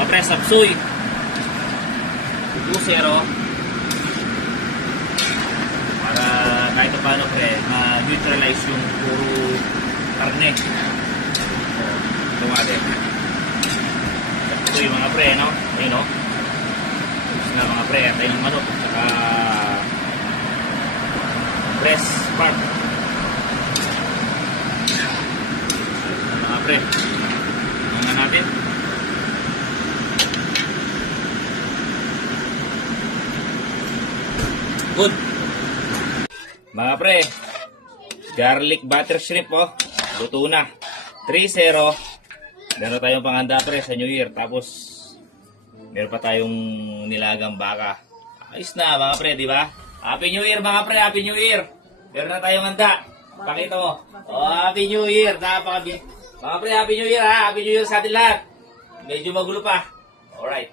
Mga pre, sapsuy. 2-0. Para kahit paano pre, ma-neutralize yung puro karne. Ito nga din. Sapsuy mga pre, no? Ayun, no? Tapos na mga pre, tayo ng manok. Saka breast part. Mga pre, mga natin. Good. Mga pre, garlic butter shrimp oh. Luto na. 3-0. Meron tayong panghanda pre sa New Year. Tapos meron pa tayong nilagang baka. Ayos na mga pre, di ba? Happy New Year mga pre, Happy New Year. Meron na tayong handa. Pakita mo. Oh, Happy New Year. Mga pre, Happy New Year ha. Happy New Year sa atin lahat. Medyo magulo pa. Alright.